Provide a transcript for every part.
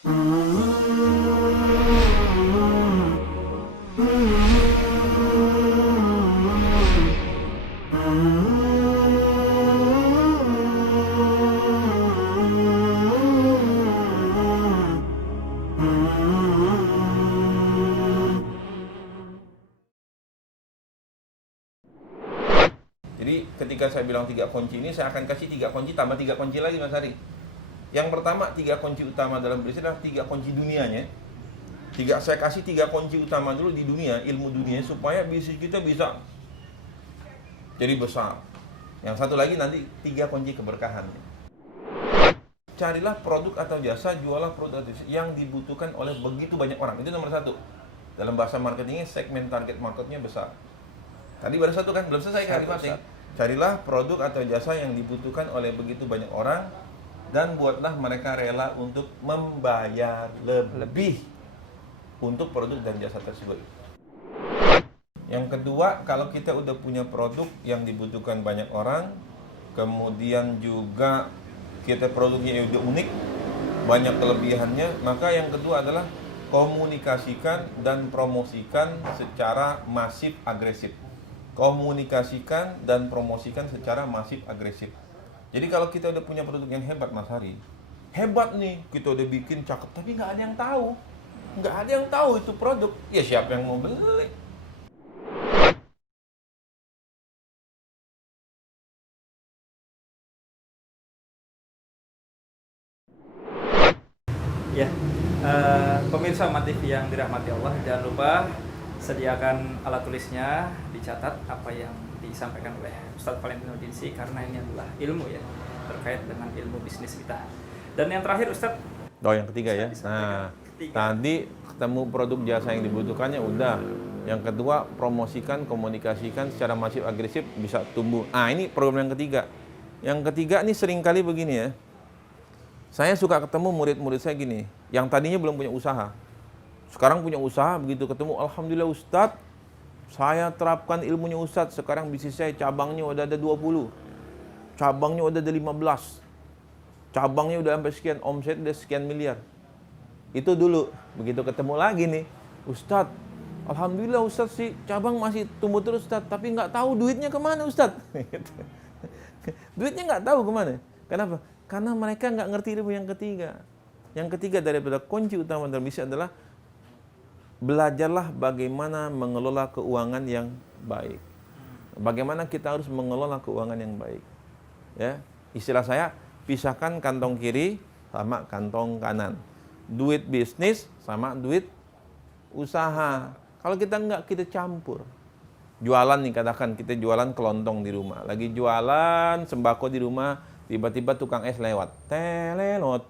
Jadi ketika saya bilang 3 kunci ini, saya akan kasih 3 kunci tambah 3 kunci lagi, Mas Hari. Yang pertama, 3 kunci utama dalam bisnis adalah 3 kunci dunianya. Saya kasih 3 kunci utama dulu di dunia, ilmu dunia, supaya bisnis kita bisa jadi besar. Yang satu lagi nanti 3 kunci keberkahan. Carilah produk atau jasa, jualah produk atau jasa yang dibutuhkan oleh begitu banyak orang. Itu nomor 1. Dalam bahasa marketingnya, segmen target marketnya besar. Tadi baru 1 kan, belum selesai kalimatnya. Carilah produk atau jasa yang dibutuhkan oleh begitu banyak orang dan buatlah mereka rela untuk membayar lebih untuk produk dan jasa tersebut. Yang kedua, kalau kita udah punya produk yang dibutuhkan banyak orang, kemudian juga kita produknya udah unik, banyak kelebihannya, maka yang kedua adalah komunikasikan dan promosikan secara masif agresif. Komunikasikan dan promosikan secara masif agresif. Jadi kalau kita udah punya produk yang hebat, Mas Hari, hebat nih, kita udah bikin cakep, tapi nggak ada yang tahu. Nggak ada yang tahu itu produk. Ya siapa yang mau beli? Ya, pemirsa Umat TV yang dirahmati Allah, jangan lupa sediakan alat tulisnya, dicatat apa yang disampaikan oleh Ustadz Valentino Dinsi, karena ini adalah ilmu ya, terkait dengan ilmu bisnis kita. Dan yang terakhir Ustadz, yang ketiga ya. Nah, tadi ketemu produk jasa yang dibutuhkannya udah. Yang kedua, promosikan, komunikasikan secara masif agresif bisa tumbuh. Nah, ini program yang ketiga. Yang ketiga ini seringkali begini ya. Saya suka ketemu murid-murid saya gini, yang tadinya belum punya usaha. Sekarang punya usaha, begitu ketemu, alhamdulillah Ustadz, saya terapkan ilmunya Ustadz, sekarang bisnis saya cabangnya udah ada 20, cabangnya udah ada 15, cabangnya udah sampai sekian, omset udah sekian miliar. Itu dulu, begitu ketemu lagi nih, Ustadz, alhamdulillah Ustadz sih, cabang masih tumbuh terus Ustadz, tapi nggak tahu duitnya kemana Ustadz. Duitnya nggak tahu kemana. Kenapa? Karena mereka nggak ngerti ilmu yang ketiga. Yang ketiga daripada kunci utama dalam bisnis adalah belajarlah bagaimana mengelola keuangan yang baik. Bagaimana kita harus mengelola keuangan yang baik. Ya, istilah saya, pisahkan kantong kiri sama kantong kanan. Duit bisnis sama duit usaha. Kalau kita enggak, kita campur. Jualan nih, katakan kita jualan kelontong di rumah. Lagi jualan sembako di rumah, tiba-tiba tukang es lewat. Telelot,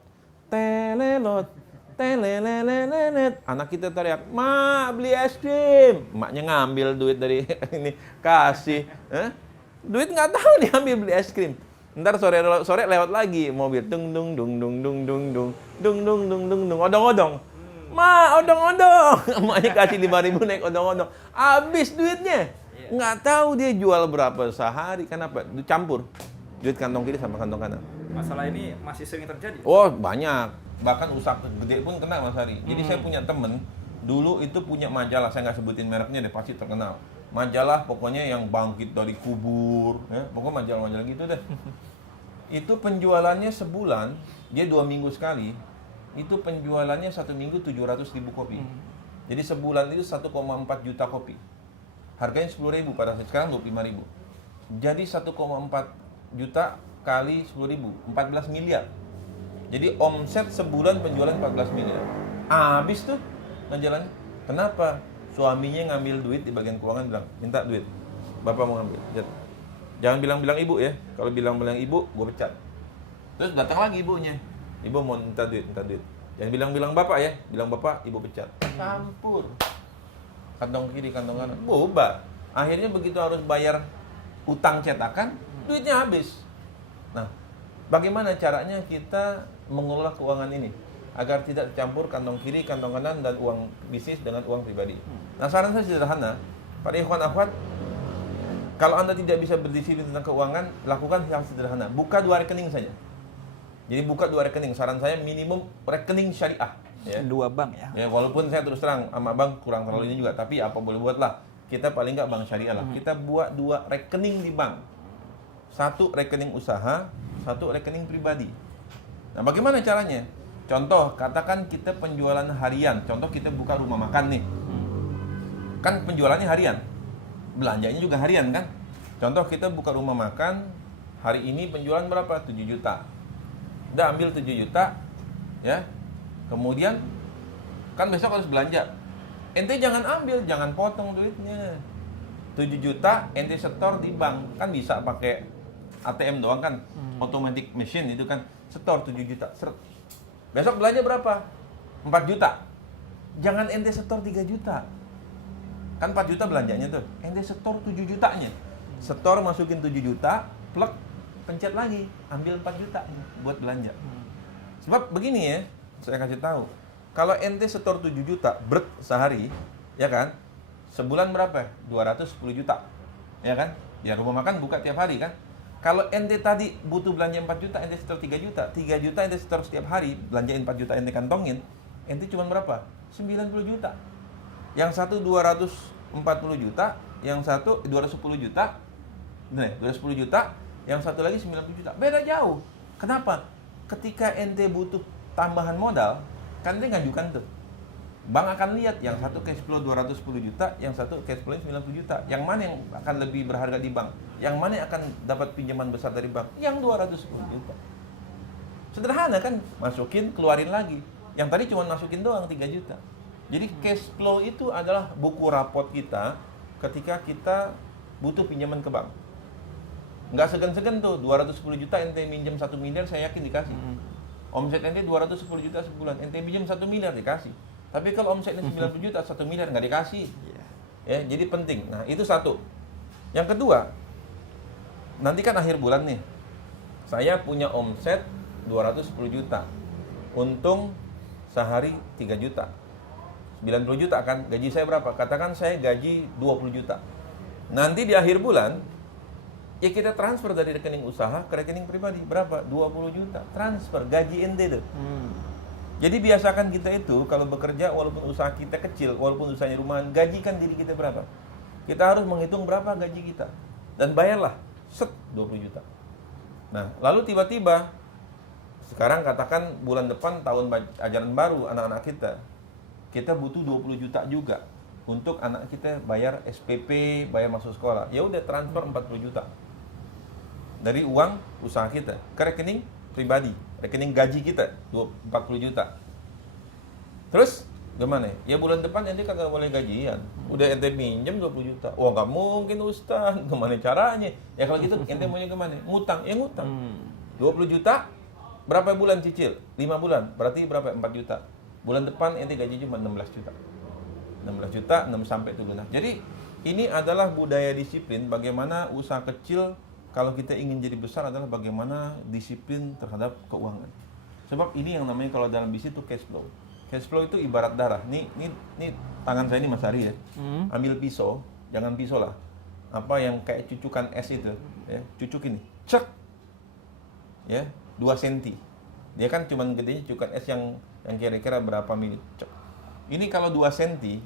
telelot. Telelelelelet. Anak kita teriak, "Mak, beli es krim." Maknya ngambil duit dari ini, kasih. Duit nggak tahu diambil beli es krim. Ntar sore lewat lagi mobil, dung dung dung dung dung dung dung dung dung dung dung dung, odong-odong. "Ma, odong-odong." Maknya kasih 5.000 naik odong-odong. Habis duitnya. Nggak tahu dia jual berapa sehari. Kenapa? Dicampur. Duit kantong kiri sama kantong kanan. masalah ini masih sering terjadi. Oh, banyak. Bahkan usaha gede pun kena, Mas Hari. Jadi saya punya temen, dulu itu punya majalah, saya nggak sebutin mereknya deh, pasti terkenal. Majalah pokoknya yang bangkit dari kubur, ya. Pokoknya majalah-majalah gitu deh. Itu penjualannya sebulan, dia 2 minggu sekali, itu penjualannya 1 minggu 700.000 kopi. Jadi sebulan itu 1,4 juta kopi. Harganya 10.000 pada saat sekarang 25.000. Jadi 1,4 juta kali 10.000, 14 miliar. Jadi omset sebulan penjualan 14 miliar. Habis tuh penjualannya. Kenapa? Suaminya ngambil duit di bagian keuangan, bilang, "Minta duit. Bapak mau ngambil." Jangan bilang-bilang ibu ya. Kalau bilang-bilang ibu, gue pecat. Terus datang lagi ibunya. "Ibu mau minta duit, minta duit." Jangan bilang-bilang bapak ya. Bilang bapak, ibu pecat. Campur. Kantong kiri, kantong kanan. Boba. Akhirnya begitu harus bayar utang cetakan, duitnya habis. Nah, bagaimana caranya kita mengelola keuangan ini agar tidak campur kantong kiri, kantong kanan, dan uang bisnis dengan uang pribadi? Nah, saran saya sederhana, pada ikhwan akhwat, kalau Anda tidak bisa berdisiplin tentang keuangan, lakukan yang sederhana. Buka 2 rekening saja. Jadi buka 2 rekening. Saran saya minimum rekening syariah. Ya. 2 bank ya. Ya, walaupun saya terus terang sama bang kurang terlalu ini juga, tapi apa boleh buat lah. Kita paling nggak bank syariah lah. Kita buat 2 rekening di bank. 1 rekening usaha, 1 rekening pribadi. Nah, bagaimana caranya? Contoh, katakan kita penjualan harian. Contoh kita buka rumah makan nih. Kan penjualannya harian. Belanjanya juga harian kan? Contoh kita buka rumah makan, hari ini penjualan berapa? 7 juta. Udah ambil 7 juta, ya. Kemudian kan besok harus belanja. Ente jangan ambil, jangan potong duitnya. 7 juta ente setor di bank. Kan bisa pakai ATM doang kan. Automatic machine itu kan. Setor 7 juta. Seret. Besok belanja berapa? 4 juta. Jangan ente setor 3 juta. Kan 4 juta belanjanya tuh. Ente setor 7 jutanya. Setor masukin 7 juta, plek, pencet lagi, ambil 4 juta buat belanja. Sebab begini ya, saya kasih tahu. Kalau ente setor 7 juta sehari, ya kan? Sebulan berapa? 210 juta. Ya kan? Ya rumah makan buka tiap hari kan? Kalau ente tadi butuh belanja 4 juta, ente setor 3 juta. 3 juta ente setor setiap hari, belanjain 4 juta ente kantongin, ente cuma berapa? 90 juta. Yang satu 240 juta, yang satu 210 juta. Nah, 210 juta, yang satu lagi 90 juta. Beda jauh. Kenapa? Ketika ente butuh tambahan modal, kan ente ngajukan tuh. Bank akan lihat yang satu cash flow 210 juta, yang satu cash flow 90 juta. Yang mana yang akan lebih berharga di bank? Yang mana yang akan dapat pinjaman besar dari bank? Yang 210 juta. Sederhana kan? Masukin, keluarin lagi. Yang tadi cuma masukin doang 3 juta. Jadi cash flow itu adalah buku rapot kita ketika kita butuh pinjaman ke bank. Nggak segan-segan tuh, 210 juta ente minjem 1 miliar, saya yakin dikasih. Omset ente 210 juta sebulan, ente minjem 1 miliar dikasih. Tapi kalau omsetnya 90 juta, 1 miliar nggak dikasih. Ya, jadi penting. Nah, itu satu. Yang kedua, nanti kan akhir bulan nih, saya punya omset 210 juta. Untung sehari 3 juta. 90 juta kan, gaji saya berapa? Katakan saya gaji 20 juta. Nanti di akhir bulan, ya kita transfer dari rekening usaha ke rekening pribadi. Berapa? 20 juta. Transfer, gaji ente tuh. Jadi biasakan kita itu kalau bekerja walaupun usaha kita kecil, walaupun usahanya rumahan, gajikan diri kita berapa. Kita harus menghitung berapa gaji kita. Dan bayarlah, 20 juta. Nah, lalu tiba-tiba, sekarang katakan bulan depan tahun ajaran baru anak-anak kita butuh 20 juta juga untuk anak kita bayar SPP, bayar masuk sekolah. Ya udah transfer 40 juta. Dari uang usaha kita ke rekening pribadi, rekening gaji kita 40 juta. Terus gimana? Ya bulan depan ente kagak boleh gajian. Udah ente minjem 20 juta. Wah, nggak mungkin Ustaz. Gimana caranya? Ya kalau gitu ente maunya gimana? Ngutang. Ya ngutang. 20 juta berapa bulan cicil? 5 bulan. Berarti berapa? 4 juta. Bulan depan ente gaji cuma 16 juta. 16 juta 6 sampai 7 lunas. Jadi ini adalah budaya disiplin bagaimana usaha kecil. Kalau kita ingin jadi besar adalah bagaimana disiplin terhadap keuangan. Sebab ini yang namanya kalau dalam bisnis itu cash flow. Cash flow itu ibarat darah. Nih tangan saya ini Mas Ari ya. Ambil pisau, jangan pisau lah. Apa yang kayak cucukan es itu, ya, cucuk ini. Cek. Ya, 2 cm. Dia kan cuma gedenya cucukan es yang kira-kira berapa mili. Cek. Ini kalau 2 cm,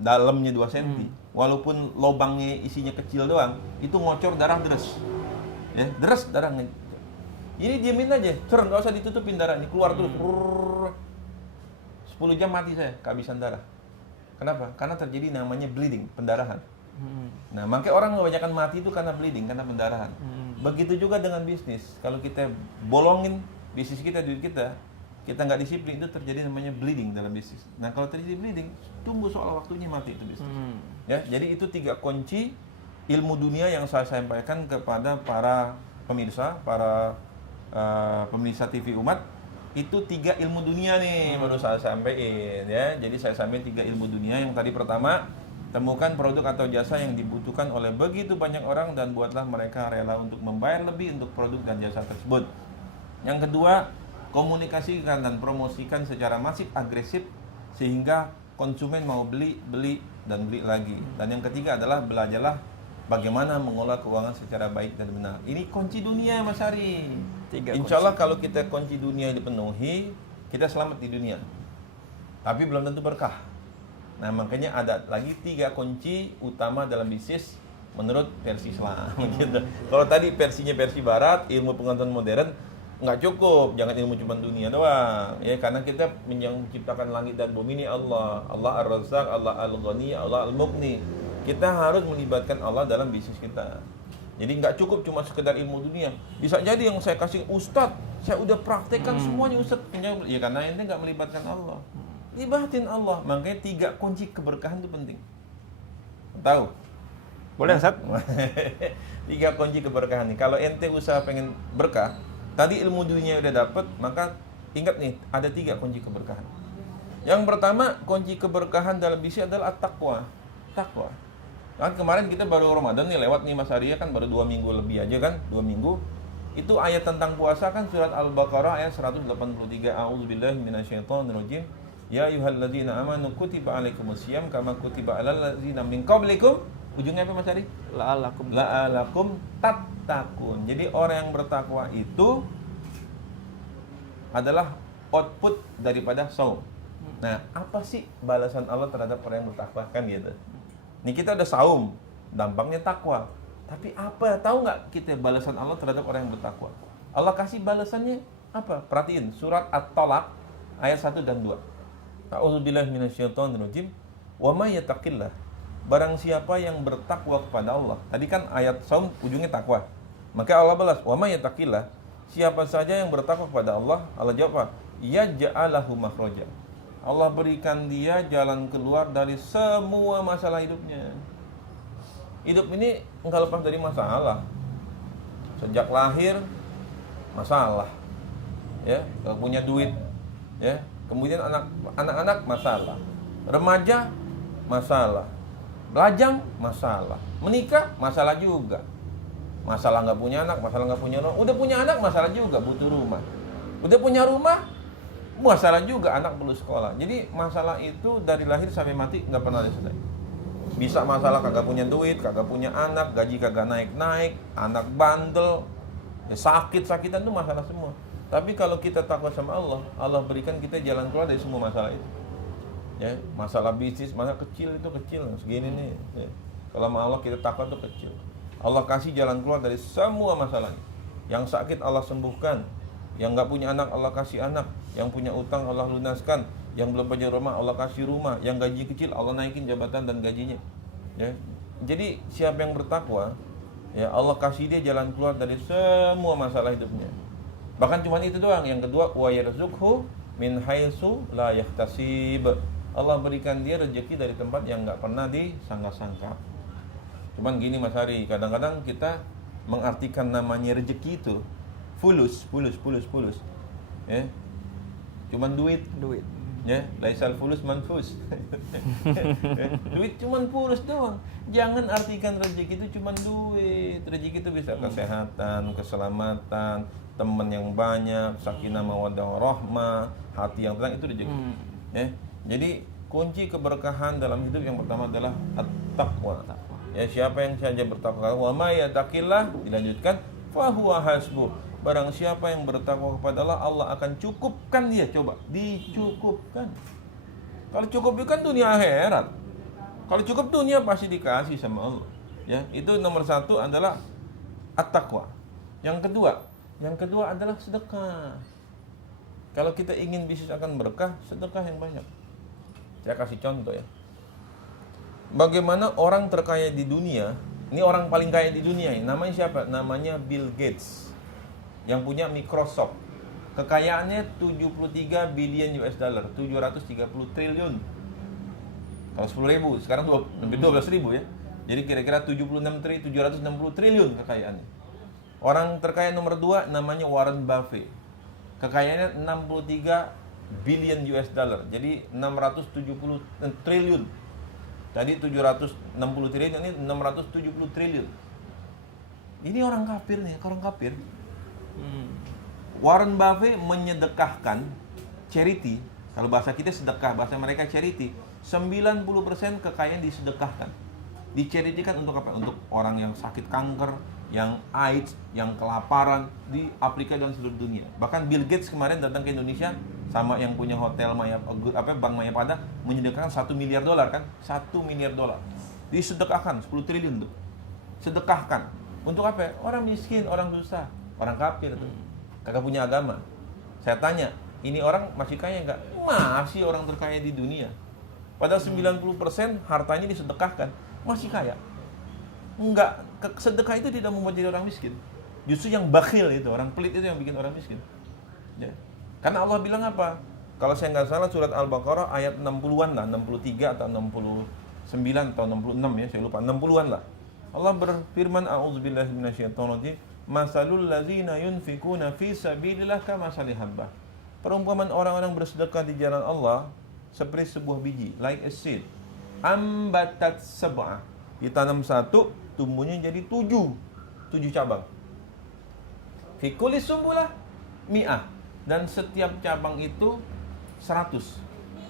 dalamnya 2 cm, walaupun lubangnya isinya kecil doang, itu ngocor darah deres. Ya, deres darah. Ini diemin aja, nggak usah ditutupin darah ini, keluar terus. 10 jam mati saya, kehabisan darah. Kenapa? Karena terjadi namanya bleeding, pendarahan. Nah, makanya orang kebanyakan mati itu karena bleeding, karena pendarahan. Begitu juga dengan bisnis. Kalau kita bolongin bisnis kita, duit kita nggak disiplin, itu terjadi namanya bleeding dalam bisnis. Nah, kalau terjadi bleeding, tunggu soal waktunya mati itu bisnis. Ya, jadi itu 3 kunci ilmu dunia yang saya sampaikan kepada para pemirsa, para pemirsa TV Umat. Itu 3 ilmu dunia nih baru saya sampaikan ya. Jadi saya sampaikan 3 ilmu dunia. Yang tadi pertama, temukan produk atau jasa yang dibutuhkan oleh begitu banyak orang dan buatlah mereka rela untuk membayar lebih untuk produk dan jasa tersebut. Yang kedua, komunikasikan dan promosikan secara masif agresif sehingga konsumen mau beli dan beli lagi. Dan yang ketiga adalah belajarlah bagaimana mengolah keuangan secara baik dan benar. Ini kunci dunia, Mas Ari. 3 Insya Allah kalau kita kunci dunia dipenuhi, kita selamat di dunia. Tapi belum tentu berkah. Nah, makanya ada lagi 3 kunci utama dalam bisnis menurut versi Islam. Gitu. Kalau tadi versinya versi Barat, ilmu pengetahuan modern, nggak cukup, jangan ilmu cuma dunia doang. Ya, karena kita yang menciptakan langit dan bumi ini Allah. Allah Ar-Razzaq, Allah Al-Ghani, Allah Al-Mughni. Kita harus melibatkan Allah dalam bisnis kita. Jadi nggak cukup cuma sekedar ilmu dunia. Bisa jadi yang saya kasih Ustadz, saya udah praktekkan semuanya Ustadz. Ya karena ini nggak melibatkan Allah. Libatin Allah. Makanya 3 kunci keberkahan itu penting. Tahu? Boleh Ustaz? 3 kunci keberkahan nih. Kalau ente usaha pengen berkah, tadi ilmu dunia udah dapet, maka ingat nih, ada 3 kunci keberkahan. Yang pertama, kunci keberkahan dalam bisnis adalah at-taqwa. Takwa. Kan kemarin kita baru Ramadan nih lewat nih Mas Arya kan baru 2 minggu lebih aja kan, 2 minggu. Itu ayat tentang puasa kan surat Al-Baqarah ayat 183. A'udzubillahi minasyaitonirrajim. Ya ayyuhalladzina amanu kutiba alaikumusiyam kama kutiba alal ladzina min qablikum. Ujungnya apa Mas Ari? La'alakum tattaqun. Jadi orang yang bertakwa itu adalah output daripada saum. Nah, apa sih balasan Allah terhadap orang yang bertakwa kan gitu? Nih kita udah saum, dampaknya takwa. Tapi apa? Tahu nggak kita balasan Allah terhadap orang yang bertakwa? Allah kasih balasannya apa? Perhatiin surat At-Talaq ayat 1 dan 2. A'udzubillahi minasyaitonirrajim. Wa may yattaqillah. Barang siapa yang bertakwa kepada Allah. Tadi kan ayat saum ujungnya takwa. Maka Allah balas, "Wa may yattaqillah." Siapa saja yang bertakwa kepada Allah, Allah jawab apa? Yaj'alahu makhraja. Allah berikan dia jalan keluar dari semua masalah hidupnya. Hidup ini enggak lepas dari masalah. Sejak lahir masalah. Ya, enggak punya duit. Ya, kemudian anak-anak masalah. Remaja masalah. Lajang masalah. Menikah masalah juga. Masalah enggak punya anak, masalah enggak punya rumah. Udah punya anak masalah juga, butuh rumah. Udah punya rumah masalah juga, anak perlu sekolah. Jadi masalah itu dari lahir sampai mati nggak pernah selesai. Bisa masalah kagak punya duit, kagak punya anak, gaji kagak naik-naik, anak bandel, ya sakit-sakitan itu masalah semua. Tapi kalau kita takut sama Allah, Allah berikan kita jalan keluar dari semua masalah itu. Ya, masalah bisnis, masalah kecil itu kecil, segini nih. Ya. Kalau sama Allah kita takut itu kecil. Allah kasih jalan keluar dari semua masalahnya. Yang sakit Allah sembuhkan. Yang nggak punya anak Allah kasih anak, yang punya utang Allah lunaskan, yang belum punya rumah Allah kasih rumah, yang gaji kecil Allah naikin jabatan dan gajinya. Ya. Jadi siapa yang bertakwa, ya Allah kasih dia jalan keluar dari semua masalah hidupnya. Bahkan cuma itu doang. Yang kedua, wa yarzuqhu min haitsu la yahtasib. Allah berikan dia rezeki dari tempat yang nggak pernah disangka-sangka. Cuman gini Mas Hari, kadang-kadang kita mengartikan namanya rezeki itu fulus. Ya. Cuman duit. Ya, laisal fulus manfus. Duit cuman fulus doang. Jangan artikan rezeki itu cuman duit. Rezeki itu bisa kesehatan, keselamatan, teman yang banyak, sakinah mawaddah warahmah, hati yang tenang, itu rezeki. Ya. Jadi kunci keberkahan dalam hidup yang pertama adalah at-taqwa. Ya, siapa yang saja bertakwa, wa may yattaqillah, dilanjutkan fa huwa hasbuh. Barang siapa yang bertakwa kepada Allah, Allah akan cukupkan dia. Coba, dicukupkan. Kalau cukup itu kan dunia akhirat. Kalau cukup dunia pasti dikasih sama Allah. Ya, itu nomor 1 adalah at-taqwa. Yang kedua adalah sedekah. Kalau kita ingin bisnis akan berkah, sedekah yang banyak. Saya kasih contoh ya. Bagaimana orang terkaya di dunia, ini orang paling kaya di dunia ini, namanya siapa? Namanya Bill Gates. Yang punya Microsoft. Kekayaannya 73 billion US dollar, 730 triliun. Kalau 10.000, sekarang lebih 12.000 ya. Jadi kira-kira 760 triliun kekayaannya. Orang terkaya nomor 2 namanya Warren Buffett. Kekayaannya 63 billion US dollar. Jadi 670 triliun. Tadi 760 triliun, ini 670 triliun. Ini orang kafir nih, orang kafir. Warren Buffett menyedekahkan charity, kalau bahasa kita sedekah, bahasa mereka charity, 90% kekayaan disedekahkan. Dicharitykan untuk apa? Untuk orang yang sakit kanker, yang AIDS, yang kelaparan di Afrika dan seluruh dunia. Bahkan Bill Gates kemarin datang ke Indonesia sama yang punya hotel Bank Mayapada menyediakan $1 miliar kan? $1 miliar. Disedekahkan 10 triliun tuh. Sedekahkan. Untuk apa? Orang miskin, orang susah, orang kafir tuh. Kagak punya agama. Saya tanya, ini orang masih kaya enggak? Masih orang terkaya di dunia. Padahal 90% hartanya disedekahkan, masih kaya. Enggak, sedekah itu tidak membuat jadi orang miskin. Justru yang bakhil itu, orang pelit itu yang bikin orang miskin. Ya. Karena Allah bilang apa? Kalau saya nggak salah surat Al-Baqarah ayat 60-an lah, 63 atau 69 atau 66 ya, saya lupa, 60-an lah. Allah berfirman, a'udzubillahi minasyaitonirrajim, masalul ladzina yunfikuna fi sabilillah kamasali habbah. Perumpamaan orang-orang bersedekah di jalan Allah seperti sebuah biji, like a seed. Ambatat sab'ah. Ditanam satu, tumbuhnya jadi 7 cabang. Fi kulli sumbulah mi'ah. Dan setiap cabang itu 100.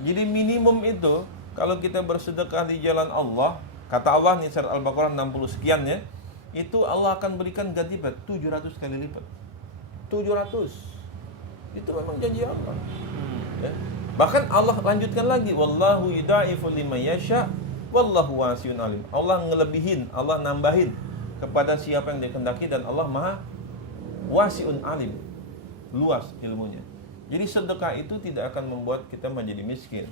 Jadi minimum itu kalau kita bersedekah di jalan Allah, kata Allah nih surat Al-Baqarah 60 sekian ya, itu Allah akan berikan ganti 700 kali lipat. 700. Itu memang janji Allah. Ya. Bahkan Allah lanjutkan lagi, wallahu yudaifu liman yasha wallahu wasi'un alim. Allah ngelebihin, Allah nambahin kepada siapa yang dikehendaki dan Allah Maha wasi'un alim. Luas ilmunya. Jadi sedekah itu tidak akan membuat kita menjadi miskin.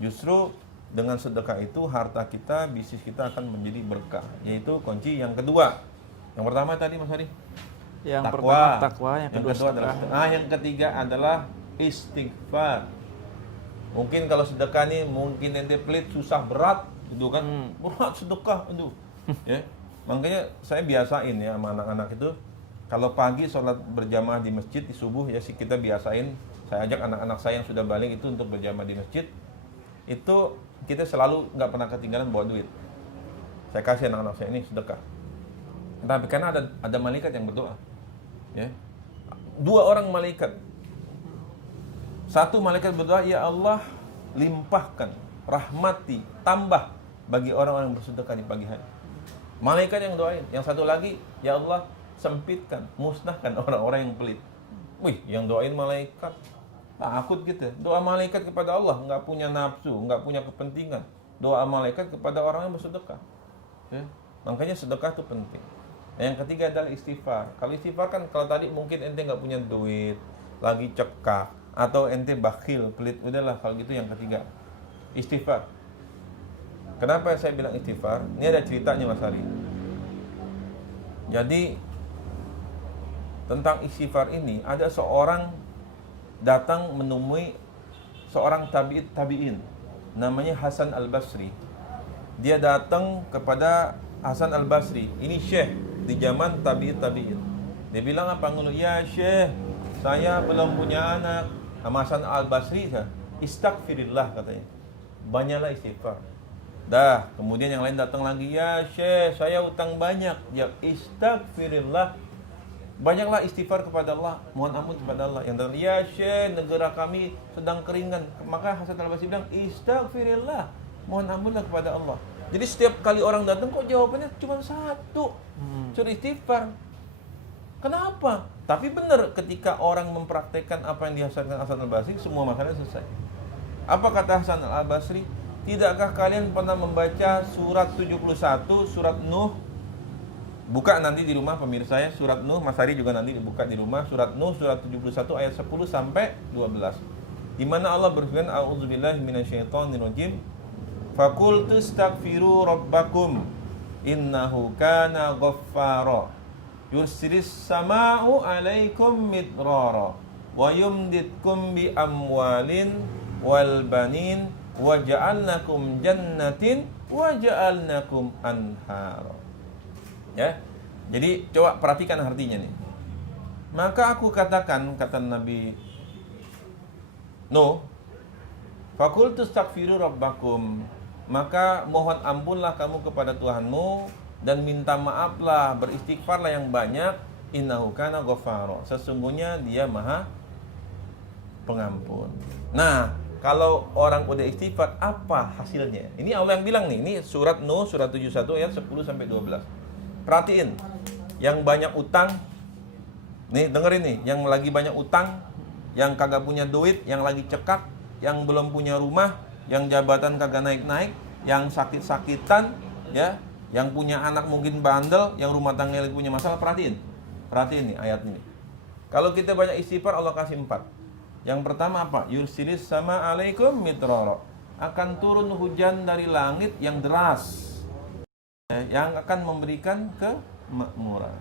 Justru dengan sedekah itu harta kita, bisnis kita akan menjadi berkah. Yaitu kunci yang kedua. Yang pertama tadi Mas Hari? Yang pertama takwa, yang kedua adalah yang ketiga adalah istighfar. Mungkin kalau sedekah nih mungkin ente pelit, susah, berat gitu kan. Berat sedekah itu. Ya. Makanya saya biasain ya sama anak-anak itu, kalau pagi sholat berjamaah di masjid di subuh ya sih kita biasain. Saya ajak anak-anak saya yang sudah balik itu untuk berjamaah di masjid. Itu kita selalu nggak pernah ketinggalan bawa duit. Saya kasih anak-anak saya ini sedekah. Tapi karena ada malaikat yang berdoa. Ya. 2 orang malaikat. Satu malaikat berdoa, ya Allah limpahkan, rahmati, tambah bagi orang-orang yang bersedekah di pagi hari. Malaikat yang doain. Yang satu lagi, ya Allah sempitkan, musnahkan orang-orang yang pelit. Wih, yang doain malaikat takut gitu. Doa malaikat kepada Allah nggak punya nafsu, nggak punya kepentingan. Doa malaikat kepada orang yang bersedekah. Ya. Makanya sedekah itu penting. Nah, yang ketiga adalah istighfar. Kalau istighfar kan kalau tadi mungkin ente nggak punya duit, lagi cekak, atau ente bakhil, pelit, udahlah kalau gitu yang ketiga istighfar. Kenapa saya bilang istighfar? Ini ada ceritanya Mas Hari. Jadi tentang istighfar ini, ada seorang datang menemui seorang tabi'in namanya Hasan Al-Basri. Dia datang kepada Hasan Al-Basri, ini syekh di zaman tabi'in. Dia bilang apa? Ngeluh, ya syekh, saya belum punya anak. Sama Hasan Al-Basri, istaghfirillah katanya, banyaklah istighfar. Dah, kemudian yang lain datang lagi, ya syekh, saya utang banyak. Ya istaghfirillah, banyaklah istighfar kepada Allah, mohon ampun kepada Allah. Yang datang, ya syekh, negara kami sedang keringan. Maka Hasan Al-Basri bilang, istaghfirillah, mohon ampunlah kepada Allah. Jadi setiap kali orang datang kok jawabannya cuma satu, suruh istighfar. Kenapa? Tapi benar, ketika orang mempraktekkan apa yang dihasilkan Hasan Al-Basri, semua masalah selesai. Apa kata Hasan Al-Basri? Tidakkah kalian pernah membaca surat 71, surat Nuh? Buka nanti di rumah pemirsa ya, surat Nuh, Mas Hari juga nanti dibuka di rumah, surat Nuh, surat 71 ayat 10 sampai 12. Di mana Allah berfirman, a'udzubillahi minasyaitonirrajim. Faqultu astaghfiru rabbakum innahu kana ghaffara. Yursilis sama'u 'alaikum midrara wa yumditkum bi amwalin wal banin wa ja'alnakum jannatin wa ja'alnakum anhara. Ya. Jadi coba perhatikan artinya nih. Maka aku katakan, kata Nabi Nuh, faqultu astaghfiru rabbakum, maka mohon ampunlah kamu kepada Tuhanmu dan minta maaflah, beristighfarlah yang banyak. Innahu kana ghaffara, sesungguhnya Dia Maha Pengampun. Nah, Kalau orang udah istighfar, apa hasilnya? Ini Allah yang bilang nih, ini surat Nuh, surat 71 ayat 10-12. Perhatiin, yang banyak utang, nih dengerin nih, yang lagi banyak utang, yang kagak punya duit, yang lagi cekak, yang belum punya rumah, yang jabatan kagak naik-naik, yang sakit-sakitan, ya, yang punya anak mungkin bandel, yang rumah tangga lagi punya masalah, perhatiin nih ayat ini. Kalau kita banyak istighfar, Allah kasih 4. Yang pertama apa? Yursilis sama alaikum mitroro. Akan turun hujan dari langit yang deras, yang akan memberikan kemakmuran.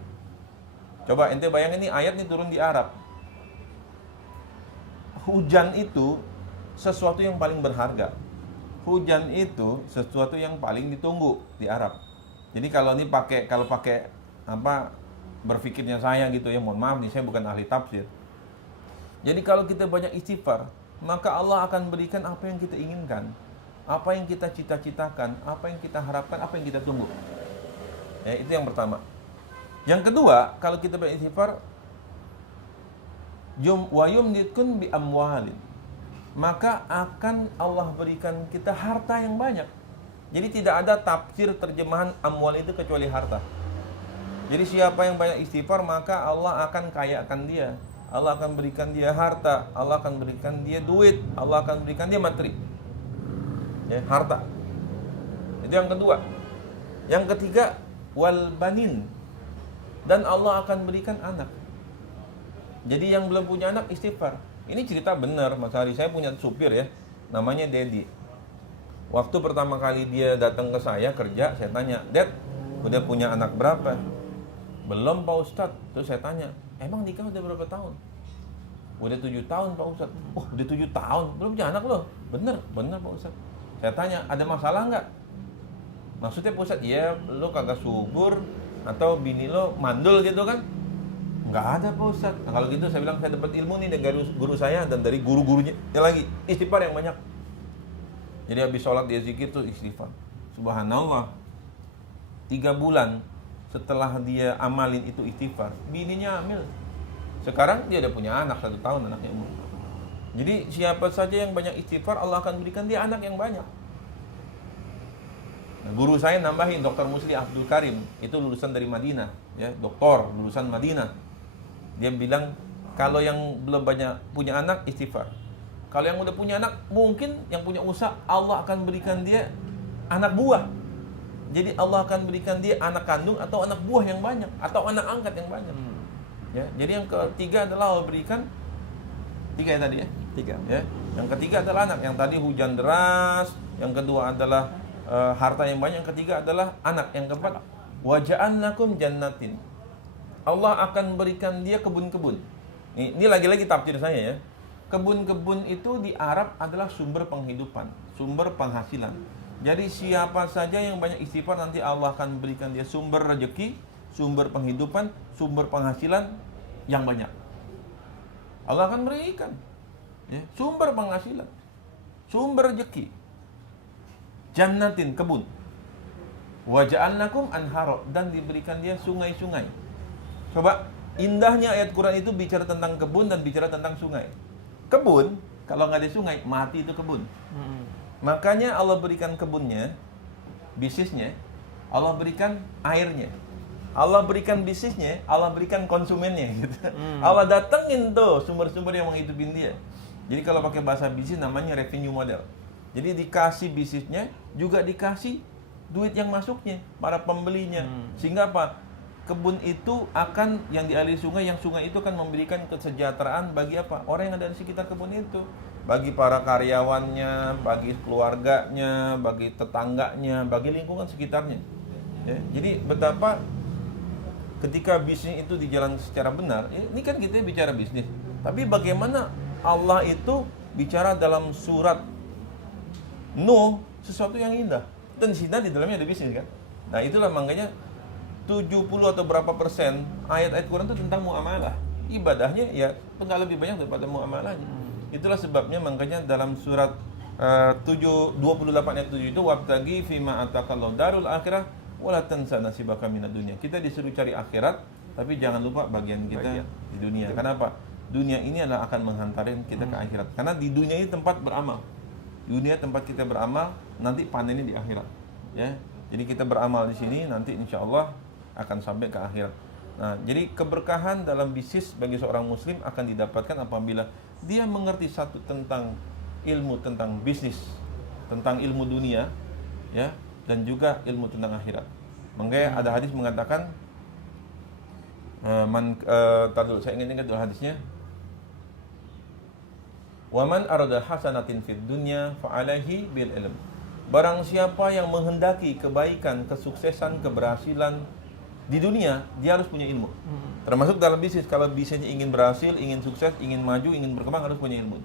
Coba ente bayangin nih, ayat ini turun di Arab. Hujan itu sesuatu yang paling berharga. Hujan itu sesuatu yang paling ditunggu di Arab. Jadi kalau pakai apa berpikirnya saya gitu ya, mohon maaf nih, saya bukan ahli tafsir. Jadi kalau kita banyak istighfar, maka Allah akan berikan apa yang kita inginkan, apa yang kita cita-citakan, apa yang kita harapkan, apa yang kita tunggu. Ya, itu yang pertama. Yang kedua, kalau kita banyak istighfar, wa yumditkum bi amwalin, maka akan Allah berikan kita harta yang banyak. Jadi tidak ada tafsir terjemahan amwal itu kecuali harta. Jadi siapa yang banyak istighfar, maka Allah akan kayakan dia. Allah akan berikan dia harta, Allah akan berikan dia duit, Allah akan berikan dia materi. Ya, harta. Itu yang kedua. Yang ketiga, wal banin. Dan Allah akan berikan anak. Jadi yang belum punya anak istighfar. Ini cerita benar, Mas Hari. Saya punya supir ya, namanya Dedi. Waktu pertama kali dia datang ke saya kerja, saya tanya, "Dad, udah punya anak berapa?" "Belum, Pak Ustadz." Terus saya tanya, "Emang nikah udah berapa tahun?" "Udah 7 tahun, Pak Ustadz." "Oh, udah 7 tahun? Belum punya anak loh?" Bener Pak Ustadz." Saya tanya, "Ada masalah nggak?" "Maksudnya Pak Ustadz, ya lo kagak subur atau bini lo mandul gitu kan?" "Nggak ada Pak Ustadz." "Nah, kalau gitu saya bilang, saya dapat ilmu nih dari guru saya dan dari guru-gurunya. Ya lagi, istighfar yang banyak." Jadi habis sholat dia zikir tuh istighfar. Subhanallah, 3 bulan setelah dia amalin itu istighfar, bininya hamil. Sekarang dia udah punya anak 1 tahun, anaknya umur. Jadi siapa saja yang banyak istighfar, Allah akan berikan dia anak yang banyak. Nah, guru saya nambahin, Dr. Musli Abdul Karim, itu lulusan dari Madinah, ya, doktor lulusan Madinah. Dia bilang kalau yang belum banyak punya anak istighfar. Kalau yang udah punya anak, mungkin yang punya usaha, Allah akan berikan dia anak buah. Jadi Allah akan berikan dia anak kandung atau anak buah yang banyak, atau anak angkat yang banyak. Ya, jadi yang ketiga adalah Allah berikan 3 ya tadi ya. 3. Ya, yang ketiga adalah anak. Yang tadi hujan deras, yang kedua adalah harta yang banyak, yang ketiga adalah anak. Yang keempat, wa ja'alnakum jannatin. Allah akan berikan dia kebun-kebun. Ini lagi-lagi tafsir saya ya. Kebun-kebun itu di Arab adalah sumber penghidupan, sumber penghasilan. Jadi siapa saja yang banyak istighfar, nanti Allah akan berikan dia sumber rezeki, sumber penghidupan, sumber penghasilan yang banyak. Allah akan berikan ya, sumber penghasilan, sumber rezeki. Jannatin, kebun. Wa ja'alnakum anharo, dan diberikan dia sungai-sungai. Coba, indahnya ayat Quran itu bicara tentang kebun dan bicara tentang sungai. Kebun, kalau nggak ada sungai, mati itu kebun. Makanya Allah berikan kebunnya, bisnisnya, Allah berikan airnya, Allah berikan bisnisnya, Allah berikan konsumennya gitu. Allah datengin tuh sumber-sumber yang menghidupin dia. Jadi kalau pakai bahasa bisnis namanya revenue model. Jadi dikasih bisnisnya, juga dikasih duit yang masuknya, para pembelinya. Sehingga apa? Kebun itu akan yang dialiri sungai, yang sungai itu akan memberikan kesejahteraan bagi apa? Orang yang ada di sekitar kebun itu. Bagi para karyawannya, bagi keluarganya, bagi tetangganya, bagi lingkungan sekitarnya. Ya, jadi betapa ketika bisnis itu dijalankan secara benar, ini kan kita bicara bisnis. Tapi bagaimana Allah itu bicara dalam surat Nuh sesuatu yang indah. Dan di dalamnya ada bisnis kan. Nah itulah makanya 70 atau berapa persen ayat-ayat Quran itu tentang muamalah. Ibadahnya ya nggak lebih banyak daripada muamalahnya. Itulah sebabnya makanya dalam surat 28 ayat 7 itu wabtagi fima atakallahu darul akhirah wala tansa nasibaka minad dunya. Kita disuruh cari akhirat, tapi jangan lupa bagian kita di dunia. Kenapa? dunia ini adalah akan menghantarin kita ke akhirat. Karena di dunia ini tempat beramal. Dunia tempat kita beramal, nanti panennya di akhirat. Ya, jadi kita beramal di sini, nanti insya Allah akan sampai ke akhirat. Nah, jadi keberkahan dalam bisnis bagi seorang muslim akan didapatkan apabila dia mengerti satu tentang ilmu tentang bisnis, tentang ilmu dunia, ya, dan juga ilmu tentang akhirat. Makanya ada hadis mengatakan, saya ingat dulu hadisnya. Wa man arada hasanatin fid dunya fa alaihi bil ilm. Barang siapa yang menghendaki kebaikan, kesuksesan, keberhasilan di dunia, dia harus punya ilmu. Termasuk dalam bisnis. Kalau bisnisnya ingin berhasil, ingin sukses, ingin maju, ingin berkembang, harus punya ilmu.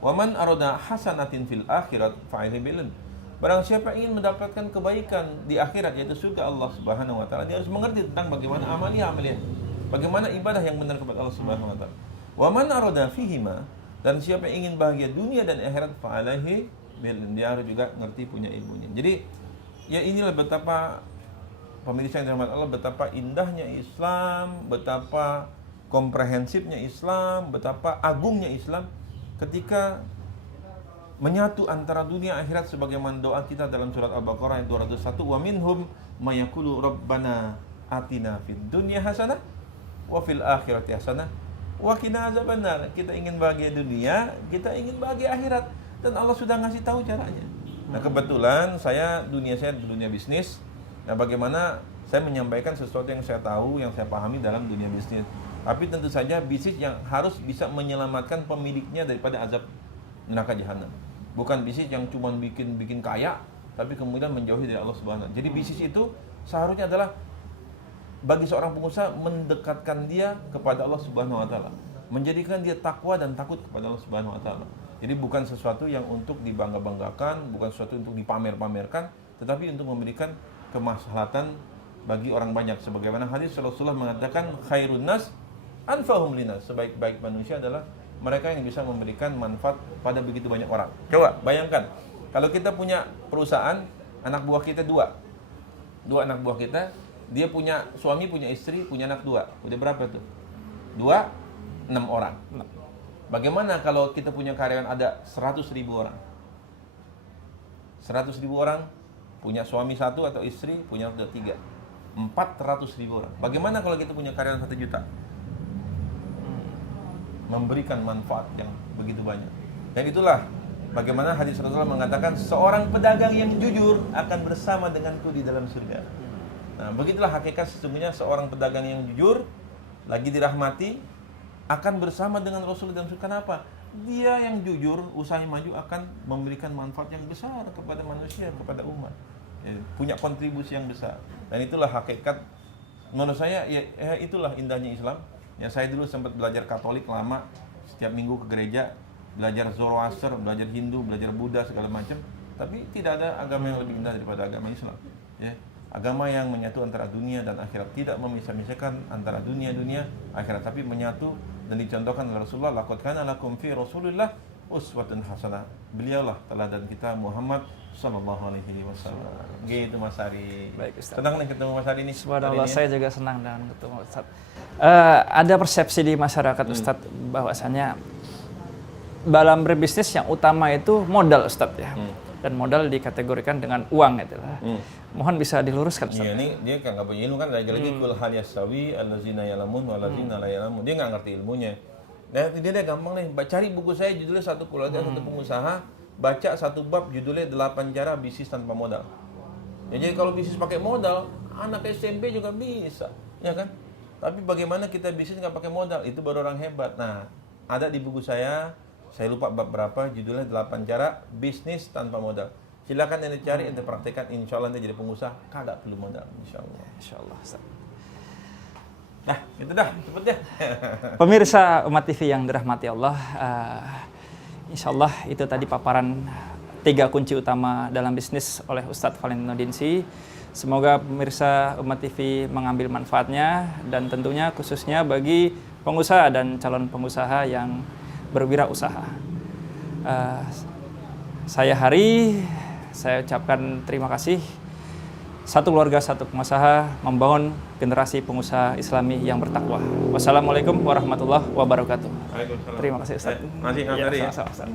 Wa man arada hasanatin fil akhirat fa alaihi bil ilm. Barang siapa ingin mendapatkan kebaikan di akhirat, yaitu surga Allah Subhanahu wa taala, dia harus mengerti tentang bagaimana amalia, bagaimana ibadah yang benar kepada Allah Subhanahu wa taala. Wa man arada fihima, dan siapa yang ingin bahagia dunia dan akhirat fa alaihi bil ilm, dia harus juga ngerti punya ilmunya. Jadi ya inilah betapa pemirsa yang dirahmati Allah, betapa indahnya Islam, betapa komprehensifnya Islam, betapa agungnya Islam ketika menyatu antara dunia akhirat sebagaimana doa kita dalam surat Al-Baqarah ayat 201, wa minhum mayaqulu rabbana atina fid dunya hasanah wa fil akhirati hasanah wa qina azabannar. Kita ingin bahagia dunia, kita ingin bahagia akhirat, dan Allah sudah ngasih tahu caranya. Nah, kebetulan saya dunia bisnis. Nah, bagaimana saya menyampaikan sesuatu yang saya tahu, yang saya pahami dalam dunia bisnis. Tapi tentu saja bisnis yang harus bisa menyelamatkan pemiliknya daripada azab neraka jahanam. Bukan bisnis yang cuma bikin kaya, tapi kemudian menjauhi dari Allah Subhanahu wa taala. Jadi bisnis itu seharusnya adalah bagi seorang pengusaha mendekatkan dia kepada Allah Subhanahu wa taala, menjadikan dia takwa dan takut kepada Allah Subhanahu wa taala. Jadi bukan sesuatu yang untuk dibangga-banggakan, bukan sesuatu untuk dipamer-pamerkan, tetapi untuk memberikan kemaslahatan bagi orang banyak. Sebagaimana hadis Rasulullah mengatakan, khairun nas anfa'uhum linas. Sebaik-baik manusia adalah mereka yang bisa memberikan manfaat pada begitu banyak orang. Coba bayangkan, kalau kita punya perusahaan, anak buah kita dua anak buah kita, dia punya suami, punya istri, punya anak dua. Udah berapa tuh? 6 orang. Bagaimana kalau kita punya karyawan ada 100.000 orang? 100.000 orang punya suami satu atau istri, punya anak 3. 400.000 orang. Bagaimana kalau kita punya karyawan 1 juta? Memberikan manfaat yang begitu banyak. Dan itulah bagaimana hadis Rasulullah mengatakan, seorang pedagang yang jujur akan bersama denganku di dalam surga. Nah, begitulah hakikat sesungguhnya seorang pedagang yang jujur, lagi dirahmati, akan bersama dengan Rasul dalam surga. Kenapa? Dia yang jujur, usahanya maju, akan memberikan manfaat yang besar kepada manusia, kepada umat. Ya, punya kontribusi yang besar. Dan itulah hakikat, menurut saya, ya itulah indahnya Islam. Ya, saya dulu sempat belajar Katolik lama, setiap minggu ke gereja, belajar Zoroaster, belajar Hindu, belajar Buddha, segala macam. Tapi tidak ada agama yang lebih indah daripada agama Islam. Ya, agama yang menyatu antara dunia dan akhirat, tidak memisah-misahkan antara dunia akhirat, tapi menyatu. Dan dicontohkan oleh Rasulullah, laqad kana lakum fi Rasulillah uswatun hasanah. Beliaulah teladan kita Muhammad sallallahu alaihi wasallam. Gitu Mas Ari. Baik, Ustaz. Senang nih ketemu Mas Ari nih. Subhanallah, saya juga senang dengan ketemu Ustaz. Ada persepsi di masyarakat Ustaz bahwasanya dalam berbisnis yang utama itu modal Ustaz ya. Dan modal dikategorikan dengan uang gitu lah. Mohon bisa diluruskan Ustaz. Iya, ini dia kan nggak punya ilmu kan, lagi-lagi kul hal yasawi allazina ya'lamun wal ladzina la ya'lamun. Dia nggak ngerti ilmunya. Nah, dia gampang nih, cari buku saya judulnya Satu Keluarga Satu Pengusaha, baca satu bab judulnya 8 cara bisnis tanpa modal. Ya, jadi kalau bisnis pakai modal, anak SMP juga bisa, ya kan? Tapi bagaimana kita bisnis nggak pakai modal, itu baru orang hebat. Nah, ada di buku saya lupa bab berapa, judulnya 8 cara bisnis tanpa modal. Silakan ente cari, ente praktekkan, insya Allah ente jadi pengusaha, kagak perlu modal, insya Allah. Insya Allah Ustaz. Nah, itu dah, cepet deh. Pemirsa Umat TV yang dirahmati Allah, insya Allah itu tadi paparan 3 kunci utama dalam bisnis oleh Ustadz Valentino Dinsi. Semoga pemirsa Umat TV mengambil manfaatnya, dan tentunya khususnya bagi pengusaha dan calon pengusaha yang berwirausaha. Saya ucapkan terima kasih. Satu Keluarga Satu Pengusaha membangun generasi pengusaha Islami yang bertakwa. Wassalamualaikum warahmatullahi wabarakatuh. Waalaikumsalam. Terima kasih Ustaz. Masih Mas Ya, Ferry ya. sama-sama Ustaz.